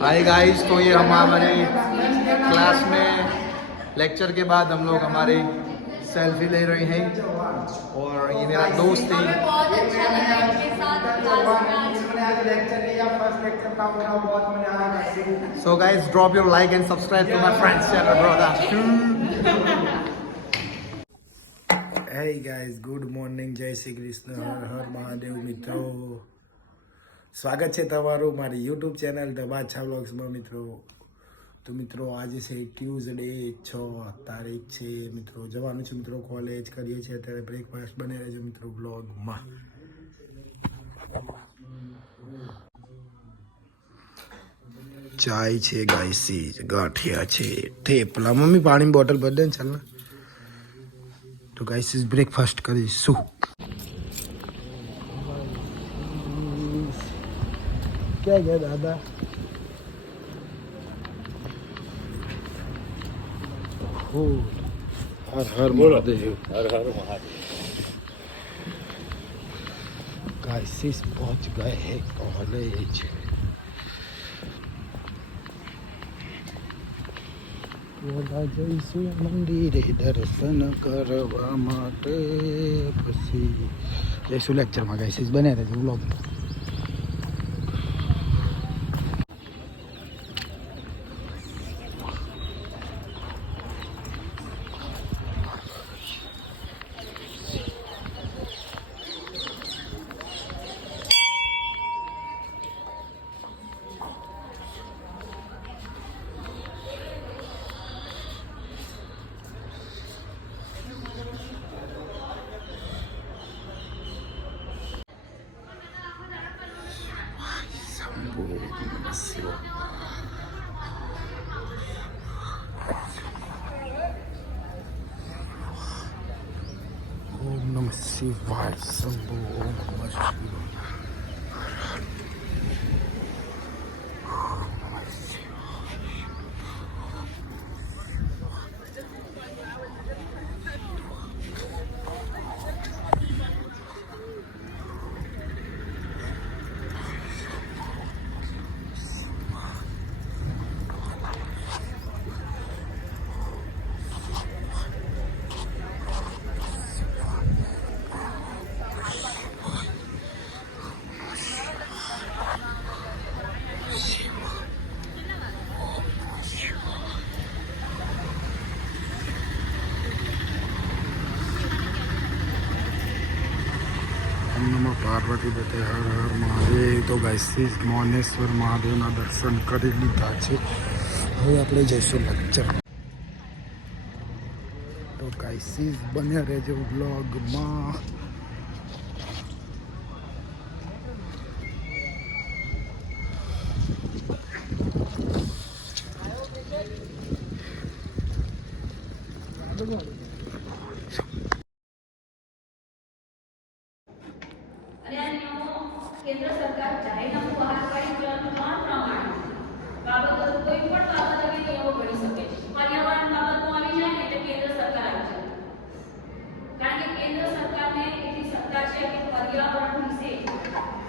Hi guys, तो ये हम हमारे क्लास में लेक्चर के बाद हम लोग हमारे सेल्फी ले रहे हैं और ये मेरा दोस्त है। बहुत अच्छा लगा इनके साथ क्लास में आज। So guys, drop your like and subscribe to my friend's channel, brother. Hey guys, good morning, જય શ્રી કૃષ્ણ, હર હર મહાદેવ મિત્રો. સ્વાગત છે તમારું મારી યુટ્યુબ ચેનલ ધ બાદશાહ વ્લોગ્સમાં મિત્રો. તો મિત્રો આજે છે ટ્યુઝડે, 6 તારીખ છે મિત્રો. જવાનું છે મિત્રો કોલેજ, કરીએ છીએ અત્યારે બ્રેકફાસ્ટ. બને રહેજો મિત્રો વ્લોગમાં. ચાય છે ગાઈસી, ગાંઠિયા છે, થેપલા. મમ્મી પાણીની બોટલ ભરી દે ને ચાલ ને. તો ગાઈસ બ્રેકફાસ્ટ કરીશું. क्या गया दादा? हर हर महादेव, हर हर महादेव. गाइस पहुंच गए हैं कॉलेज. જઈશું મંદિરે દર્શન કરવા માટે, પછી જઈશું લેક્ચરમાં. ગાઈસ બને રહેજો વ્લોગમાં. ओम नमः शिवाय. शंभो. ओम नमः शिवाय. નમઃ પાર્વતી પતે, હર હર મહાદેવ. તો ગાઈસ મોનેશ્વર મહાદેવના દર્શન કરી લીધા છે. હવે આપણે જઈશું લેક્ચર. તો ગાઈસ બને રહેજો વ્લોગમાં. કેન્દ્ર સરકાર જાહેરનામું બહાર પાડી ત્રણ પ્રમાણે બાબતો કોઈ પણ બાબત હવે તેઓ કરી શકે છે. પર્યાવરણ બાબતો આવી જાય ને એટલે કેન્દ્ર સરકાર આવી જાય, કારણ કે કેન્દ્ર સરકારને એટલી સત્તા છે કે પર્યાવરણ વિશે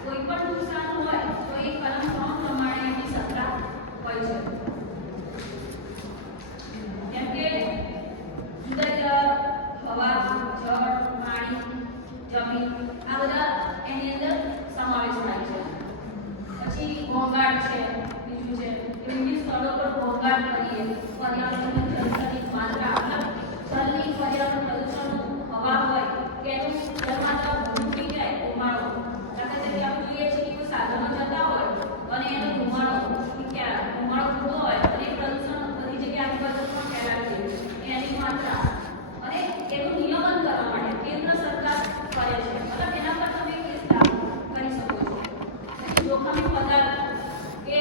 કોઈ પણ નુકસાન હોય તો એ કલમ 3 પ્રમાણે એની સત્તા હોય છે. જેમ કે જુદા હવા, જળ, પાણી, જમીન આ બધા એની અંદર સમાવેશ થાય છે. પછી ઘોંઘાટ છે, બીજું છે વિવિધ સ્થળો પર ઘોંઘાટ કરીએ, પર્યાવરણની જળની માત્રા, જળની પર્યાવરણ પ્રદૂષણનું હવા હોય કે એનું જળમાત્રા વધુ થઈ જાય, ધુમાડો. દાખલા તરીકે આપણે જોઈએ છીએ કે કોઈ સાધનો જતા હોય અને એનો ધુમાડો થતો હોય અને એ પ્રદૂષણ બધી જગ્યાએ આજુબાજુ પણ ફેલાય છે. એની માત્રા અને એનું નિયમન કરવા માટે કેન્દ્ર સરકાર કરે છે. મતલબ એના પર તમે કેસ દાખલ કરી શકો છો. જોખમી પદાર્થ કે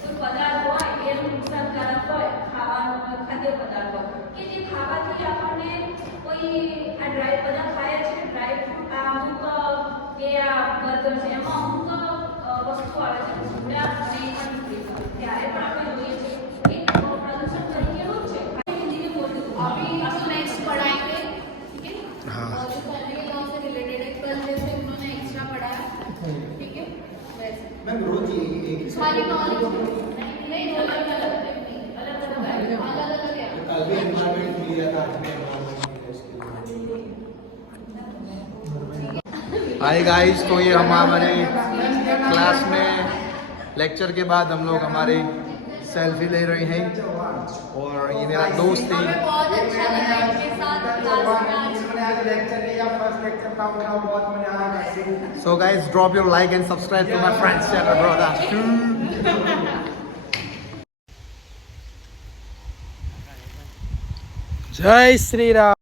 કોઈ પદાર્થ હોય એનું નુકસાનકારક હોય, ખાવાનો ખાદ્ય પદાર્થ હોય કે જે ખાવાથી આપણને કોઈ આ ડ્રાય પદાર્થ ખાય છે, ડ્રાય ફ્રૂટ, આ અમુક કે આ બર્ગર છે, એમાં અમુક વસ્તુ આવે છે સોડા અને ત્યારે પણ આપણે જોઈએ છીએ કે પ્રદૂષણ તરીકેનું જ છે. हिंदी में बोल दो. अभी हम नेक्स्ट पढ़ाएंगे, ठीक है? हाँ. जो फैमिली लॉ से रिलेटेड है, कल जैसे उन्होंने एक्स्ट्रा पढ़ाया, ठीक है? वैसे मैं रोज ये सारी नॉलेज हाय गाइस, तो ये हम हमारे क्लास में लेक्चर के बाद हम लोग हमारे सेल्फी ले रहे हैं और ये मेरा दोस्त है। बहुत अच्छा लगा इनके साथ क्लास में आज। So guys, drop your like and subscribe to my friend's channel, brother. જય શ્રી રામ.